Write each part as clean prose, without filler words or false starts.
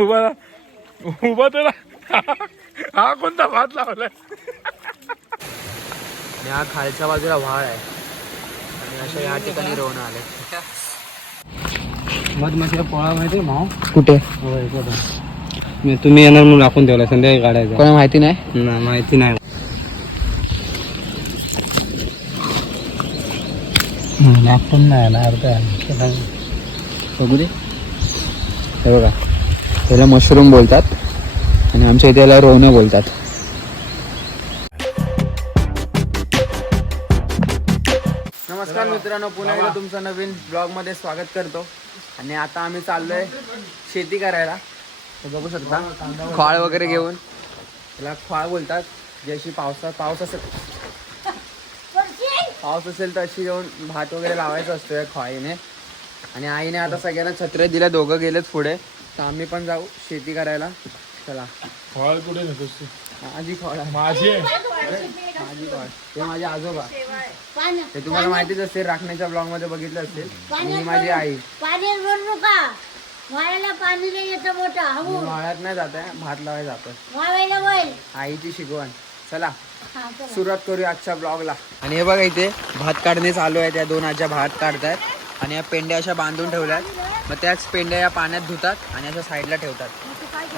उभा उभा तर हा कोणता भात लावलाय. आणि हा खालच्या बाजूला व्हाळ आहे आणि अशा या ठिकाणी रोवणं आले. मधमाशीला पोळा माहिती माव कुठे तुम्ही येणार म्हणून राखून ठेवला संध्याकाळी काढायचं. कोणा माहिती नाही ना माहिती नाही. आपण नाही ना अर्धा बघू दे. हे बघा त्याला मशरूम बोलतात आणि आमच्या इथे याला रोवणं बोलतात. नमस्कार मित्रांनो, पुन्हा एकदा तुमचं नवीन ब्लॉगमध्ये स्वागत करतो. आणि आता आम्ही चाललोय शेती करायला. बघू शकता खोळ वगैरे घेऊन, त्याला खोळ बोलतात. जी अशी पाऊस असेल तर अशी घेऊन भात वगैरे लावायचं असतो या खोळीने. आणि आईने आता सगळ्यांना छत्र्या दिल्या, दोघं गेलेत पुढे, तर आम्ही पण जाऊ शेती करायला. चला. फळ कुठे नेतोस तू? माझी खोळ माझी खोळ ते माझे आजोबा. ते तुम्हाला माहितीच असेल, राखण्याच्या ब्लॉग मध्ये बघितलं असेल. आणि माझी आई. वाळ्यात नाही जात आहे, भात लावायला जातोय. आईची शिकवण. चला सुरुवात करूया आजच्या ब्लॉगला. आणि हे बघा इथे भात काढणे चालू आहे. त्या दोन आज्या भात काढतायत आणि या पेंड्या अशा बांधून ठेवल्यात. मग त्याच पेंड्या या पाण्यात धुतात आणि अशा साईडला ठेवतात.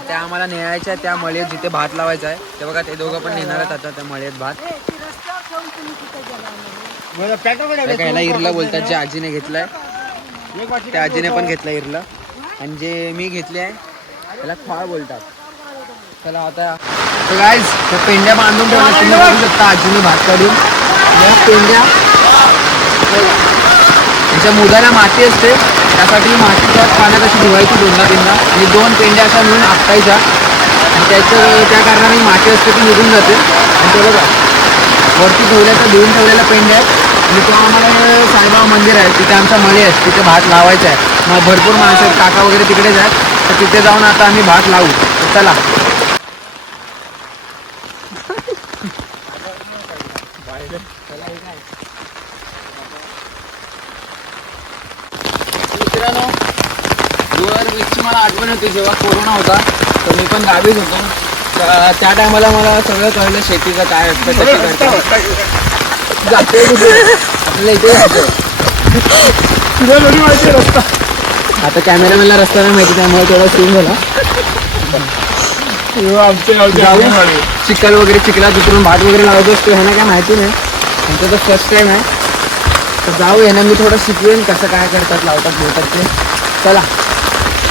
त्या आम्हाला नेहायच्या त्या मळ्यात जिथे भात लावायचा आहे. ते बघा ते दोघं पण नेणार आहेत आता त्या मळ्यात भात. याला इरला बोलतात. जे आजीने घेतलाय त्या आजीने पण घेतलं इरलं. आणि जे मी घेतले आहे त्याला खोळ बोलतात. चला आता गाईज त्या पेंड्या बांधून ठेवल्या. तुम्ही बघू शकता आजीने भात काढून. या पेंड्या त्याच्या मुदाला माती असते, त्यासाठी मातीच्या पाण्यात अशी धुवायची दोनदा. आणि दोन पेंड्या अशा मिळून आपटायच्या आणि त्या कारणाने माती असते ती निघून जाते. आणि ते बघा वरती ठेवल्याचा धुवून ठेवलेल्या पेंड्या आहेत. आणि तो आम्हाला साईबाबा मंदिर आहे, तिथे आमचा मळे आहे, तिथे भात लावायचा आहे. मग भरपूर माणसं आहेत, काका वगैरे तिकडेच आहेत. तर तिथे जाऊन आता आम्ही भात लावू. चला. मित्रांनो 2020ची मला आठवण होती, जेव्हा कोरोना होता तर मी पण गावीच होतो. त्या टायमाला मला सगळं कळलं शेतीचं काय असतं, कशी करतात. आपल्याला इथे माहिती रस्ता. आता कॅमेरामॅनला रस्ता नाही माहिती, त्यामुळे थोडा सीन झाला. चिखल वगैरे चिखलात उतरून भात वगैरे लावत असतो. ह्यांना काय माहिती नाही, त्यांचं तर फर्स्ट टाइम आहे. तर जाऊ ह्यांना मी थोडं शिकवेन कसं काय करतात, लावतात बोलतात ते. चला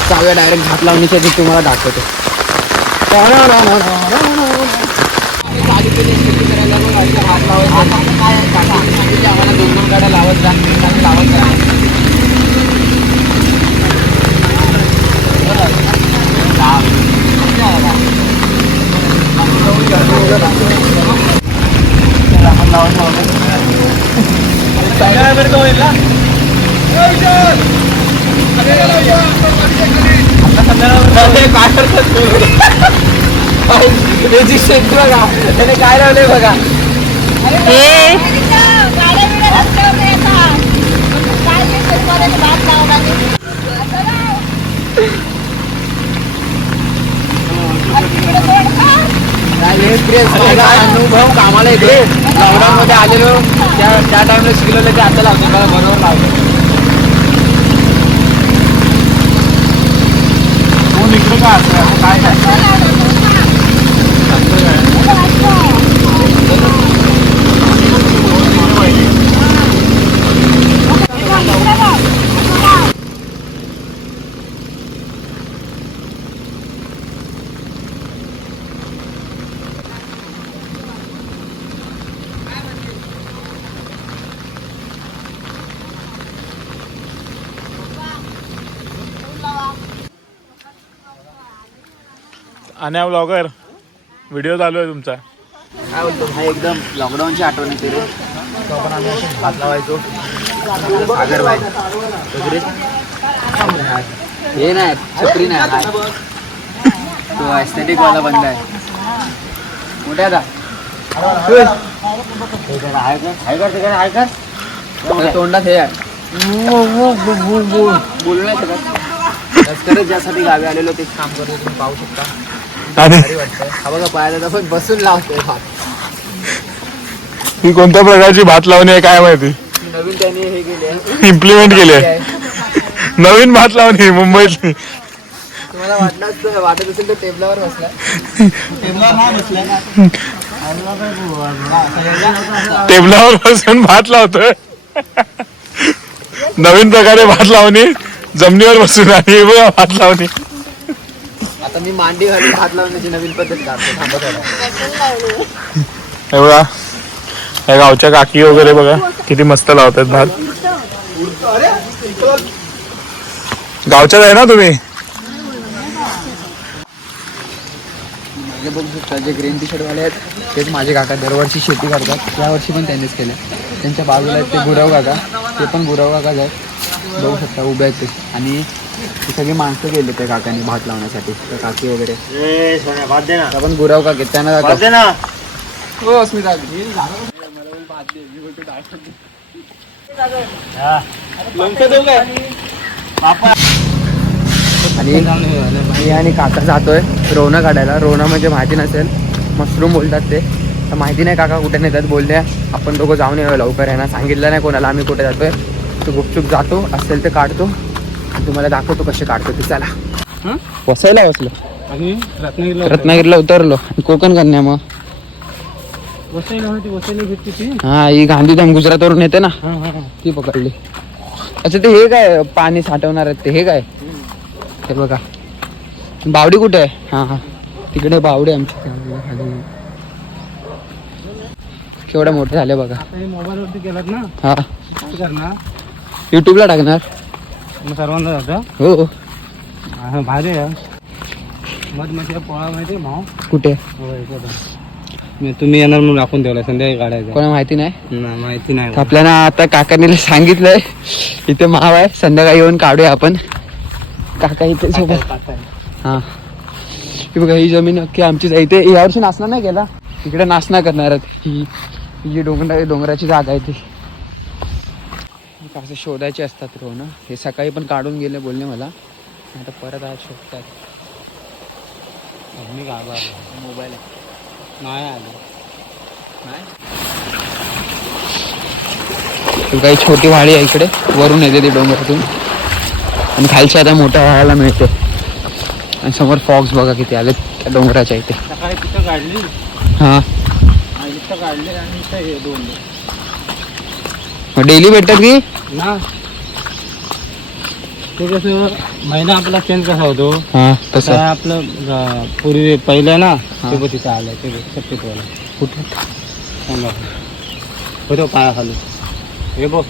जाऊया डायरेक्ट भात लावणीच्या आधी तुम्हाला दाखवतो. चालू केली शेती करायला भात लावायचं. आम्हाला 2-2 गाड्या लावत जा, लावत जा. त्याने काय लावलंय बघा. अनुभव कामाला येते. लॉकडाऊन मध्ये आलेलो त्या टाइमला शिकलेलं की आता लावतो मला बरोबर लावतो. इकडे काय असं काय आणि ब्लॉगर व्हिडिओ चालू आहे तुमचा. काय बोलतो भाई, एकदम लॉकडाऊनची आठवण येते रे. तो आपण आम्ही असे भात लावायचो. सागर भाई वगैरे हे नाही, छत्री नाही, तो एस्थेटिक वाला बंदा आहे मोठ्या दा. तोंडात हे आहे, बोलू नाही शकत. लष्करच ज्यासाठी गावी आलेलो तेच काम करतो तुम्ही पाहू शकता. आणि भारी वाटतंय. हा बघा पायाला पण बसून लावतोय भात. ही कोणत्या प्रकारची भात लावणी आहे काय माहिती, नवीन त्यांनी हे केले इम्प्लिमेंट केली आहे. नवीन भात लावणी मुंबईतली. तुम्हाला वाटत असेल तर टेबलावर बसला. टेबलावर बसून भात लावतोय. नवीन प्रकारे भात लावणी, जमिनीवर बसून. आणि हे बघा भात लावणी. आता मी मांडी घालून भात लावण्याची नवीन पद्धत काढतो. थांबा थोडा. हे बघा या गावच्या काकी वगैरे बघा किती मस्त लावतात भात. गावच्याच आहे ना तुम्ही? मागे बघू शकता जे ग्रीन टी शर्ट वाले आहेत तेच माझे काका दरवर्षी शेती करतात. यावर्षी पण त्यांनीच केलं. त्यांच्या बाजूला आहेत ते गुरव काका, ते पण गुरव काकाच आहेत. बघू शकता उभे आहेत ते. आणि ती सगळी माणसं गेले त्या काकांनी भात लावण्यासाठी, त्या काकी वगैरे. आपण गुरव काका त्यांना हो अस्मिता आणि काका जातोय रोना काढायला. रोना म्हणजे माहिती नसेल, मशरूम बोलतात ते. तर माहिती नाही काका कुठे नेतात. बोलले आपण दोघं जाऊन येऊ लवकर आहे ना. सांगितलं नाही कोणाला आम्ही कुठे जातोय. तो गुपचूप जातो, असेल ते काढतो आणि तुम्हाला दाखवतो कसे काढतो ते. चला. वसायला बसलो आणि रत्नागिरीला उतरलो. कोकण कन्या मग हा ही गांधीधाम गुजरातवरून येते ना, ती पकडली. अच्छा ते हे काय पाणी साठवणार आहेत ते, हे काय हे बघा. बावडी कुठे आहे? हा हा तिकडे बावडी आमची. केवढ्या मोठे झाले बघा. मोबाईल वरती केलात ना, हा करणार युट्यूबला टाकणार. मग सर्वांना जातं. हो भारी आहे. मधमाशा पोळा माहिती आहे भाऊ कुठे तुम्ही येणार म्हणून राखून ठेवलाय, संध्याकाळी काढायचं. कोणा माहिती नाही. माहिती नाही आपल्याला आता काकांनी सांगितलंय इथे माव आहे, संध्याकाळी येऊन काढूया आपण. काका इथे सोबत. हा ही बघा ही जमीन अख्खी आमचीच आहे. इथे यावर्षी नाचना नाही केला, इकडे नाचना करणार आहेत. ही डोंगराची जागा आहे ती. असं शोधायचे असतात रोन. हे सकाळी पण काढून गेले बोलले मला. आता परत आज शोधतात. मी गावाला मोबाईल आहे नाही आलो. काही छोटी वाडी आहे इकडे, वरून येते ती डोंगरातून आणि खालच्या आता मोठ्या व्हायला मिळते. आणि समोर फॉक्स बघा किती आले त्या डोंगराच्या इथे. सकाळी तिथं काढली. हा इथं काढले आणि इथं हे दोन डेली भेटतात की ना. ते कसं महिना आपला चेंज कसा होतो. हा तसं तसं आपलं पूर्वी पहिलं ना ते पण तिथं आलं. ते सत्तेत कुठे सांगा होतो पायाखाली. हे बघ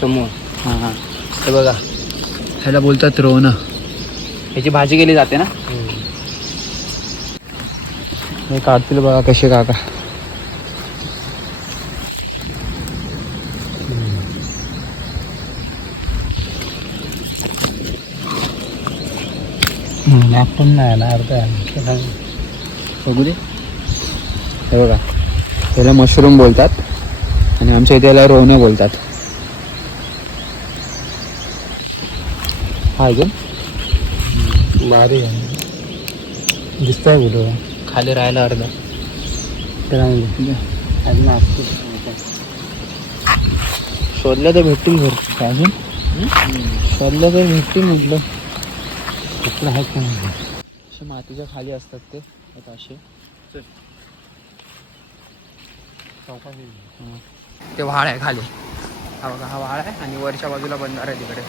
समोर. हा हा हे बघा ह्याला बोलतात रोन. ह्याची भाजी केली जाते ना. हे काढतील बघा कसे काका. आपण नाही ना अर्धा बघू दे. हे बघा ह्याला मशरूम बोलतात आणि आमच्या इथे याला रोन बोलतात. हा अजून भारी आहे. दिसतंय कुठं खाली राहायला अर्धा. शोधल्या तर भेटतील घर. काय अजून शोधल्या तर भेटतील म्हटलं. इकडं आहेत का नाही. असे मातीच्या खाली असतात ते असे. ते व्हाळ आहे खाली. हा बघा हा व्हाळ आहे आणि वरच्या बाजूला बंधारा आहे तिकडे.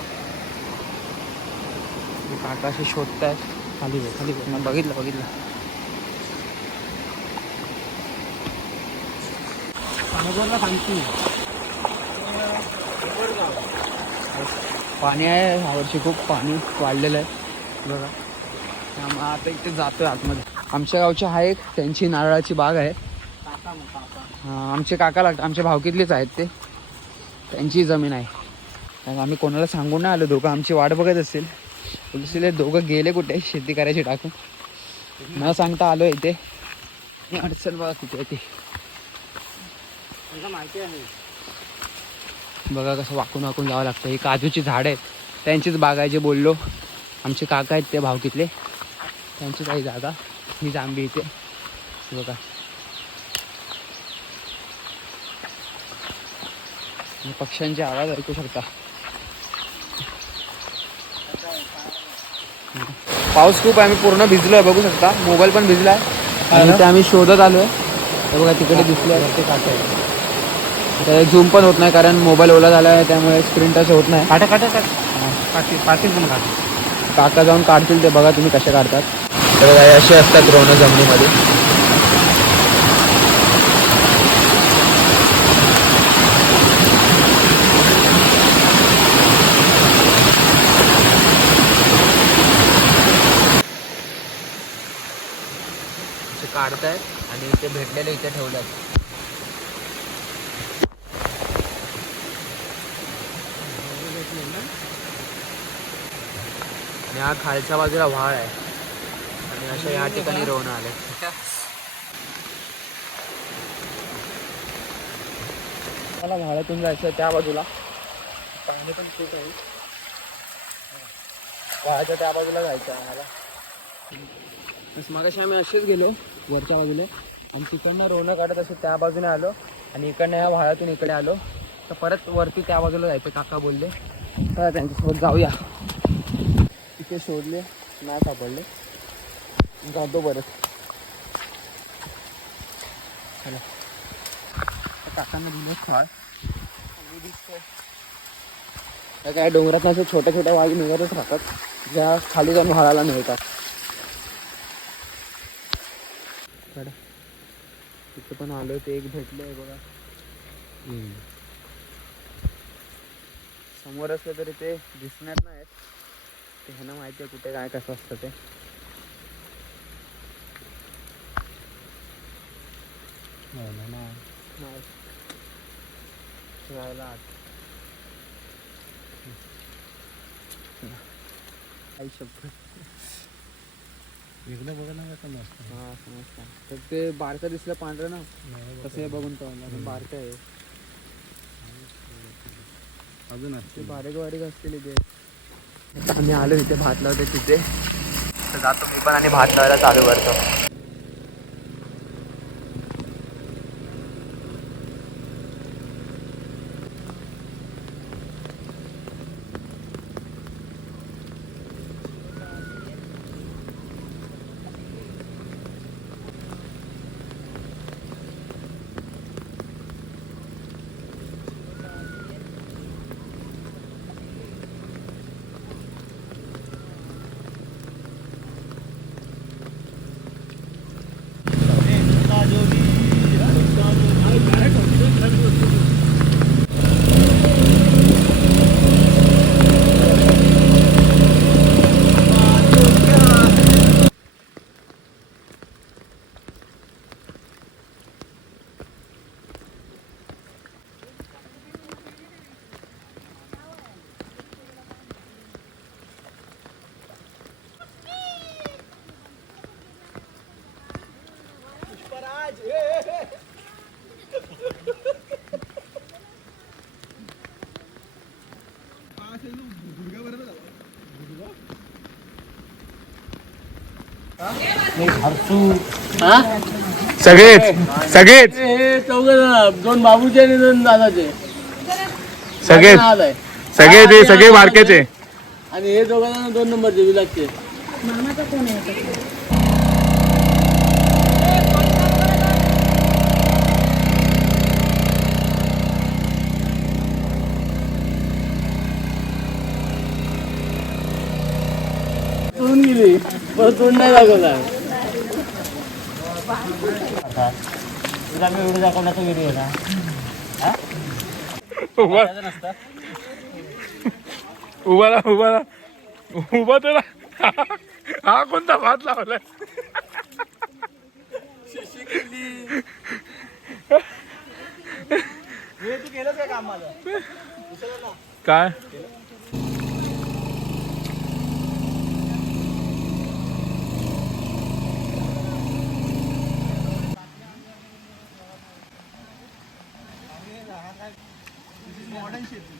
काका असे शोधतायत. खाली खाली बघितलं पाणी आहे ह्यावर्षी. खूप पाणी वाढलेलं आहे बघा. त्यामुळे आता इथे जातोय आतमध्ये. आमच्या गावची आहे एक त्यांची नारळाची बाग आहे. हां आमचे काका लागतात, आमच्या भावकीतलेच आहेत ते. त्यांची जमीन आहे. आम्ही कोणाला सांगून नाही आलो. दोघं आमची वाट बघत असेल. दोघं गेले कुठे शेती करायची टाकून. न सांगता आलो इथे. अडचण बघा किती आहे ती. माहिती आहे बघा कसं वाकून वाकून जावं लागतं. ही काजूची झाड आहेत त्यांचीच बाग आहे जे बोललो. आमचे काका आहेत ते भावकीतले, त्यांची काही जागा ही जांभी इथे हे बघा. आणि पक्ष्यांचे आवाज ऐकू शकता. पाऊस खूप आहे, आम्ही पूर्ण भिजलोय बघू शकता. मोबाईल पण भिजलाय आणि ते आम्ही शोधत आलोय. हे बघा तिकडे दिसले ते काका आहे. ते झूम पण होत नाही कारण मोबाईल ओला झाला आहे, त्यामुळे स्क्रीन टच होत नाही. पाठी पण काढ. काका जाऊन काढतील ते, बघा तुम्ही कसे काढतात. तर काही असे असतात रोणं जमिनीमध्ये. काढतायत आणि इथे भेटलेले इथे ठेवतात. आणि हा खालच्या बाजूला व्हाळ आहे आणि अशा या ठिकाणी रोवणं आले. मला व्हाळातून जायचं त्या बाजूला, पाणी पण खूप आहे. व्हाळाच्या त्या बाजूला जायचं आहे आम्हाला. मागाशी आम्ही असेच गेलो वरच्या बाजूला आणि तिकडनं रोवणं काढत असे त्या बाजूने आलो आणि इकडनं ह्या व्हाळातून इकडे आलो. तर परत वरती त्या बाजूला जायचं काका बोलले. तर त्यांच्यासोबत जाऊया. तिथे शोधले नाही सापडले, जातो परत. चला काकांना दिलं फाळ. काय डोंगरात असे छोट्या छोट्या वाघ निघतच राहतात, ज्या खाली जाऊन व्हाळाला मिळतात. तिथे पण आलो, ते एक भेटले बघा. समोर असलं तरी ते दिसणार नाहीत. ते ह्यांना माहिती आहे कुठे काय कसं असतं ते. आई शपथ. हा समजतं. तर ते बारकं दिसलं पांढरं ना, तसं हे बघून कळलं बारकं आहे. अजून ते बारीक बारीक असतील इथे. आम्ही आलो इथे भात लावते तिथे, तर जातो मी पण आणि भात लावायला चालू करतो. सगळेच सगळेच दोन बाबूचे आणि दोन दादाचे सगळेच सगळे ते सगळे बारकेचे. आणि हे दोघांना 2 नंबरचे विलासचे. मामाचा कोण आहे? सोडून गेली, परत तोंड नाही दाखवला. तुला मी व्हिडिओ दाखवण्याचा व्हिडिओ ना उभा तर हा कोणता भात लावलाय? तू केलंच काय काम माझं? काय मॉडर्न शेती.